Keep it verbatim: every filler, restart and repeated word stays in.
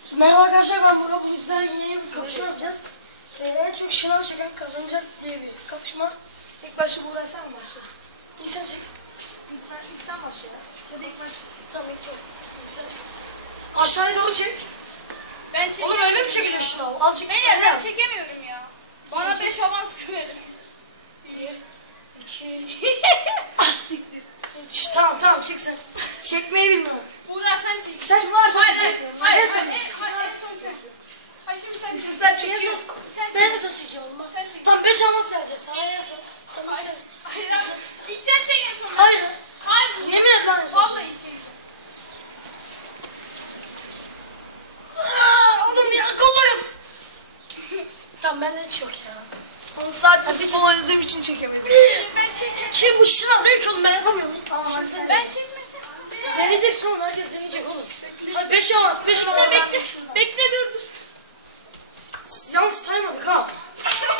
Merhaba arkadaşlar, ben Burak. Bu bizler yeni bir kapışma yapacağız. Ee, en çok şınav çeken kazanacak diye bir kapışma. İlk başta Burak sen mi başla? İlk sen çek. İlk, ilk sen başla ya. Hadi ilk ben çek. Tamam ilk, ilk sen. Aşağıya doğru çek. Ben çekemiyorum. Oğlum öyle mi çekiliyor şınav? Az çek. Beyler ben çekemiyorum ya. Bana Çek, beş avans verin. Bir, iki... Astiktir. Üç, tamam tamam çek sen. Çekmeyi bilmiyorum. Buğra sen çek. Sen var. Hayır hayır. Hayır sen hayır. çek. Hayır sen çek. Hayır şimdi sen çek. Sen çekiyorsun. Sen çek. Ben de son çekeceğim oğlum. Sen çek. Tamam beş avans vereceğiz. Sana en son. Tamam sen. Hayır hayır. İlk sen çek en son. Hayır. Hayır. Yemin et lan en son. Vallahi ilk çek. Aaa oğlum ya kolum. Tamam bende hiç yok ya. Onu zaten futbol oynadığım için çekemedim. Ben çekmiyorum. Şey bu şınav değil ki oğlum, ben yapamıyorum. Tamam sen Ben çekmesem. deneyeceksin oğlum, herkes deneyecek oğlum. Hadi beş avans, beş avans. Bekle. Bekle dur dur. Yalnız saymadık ha.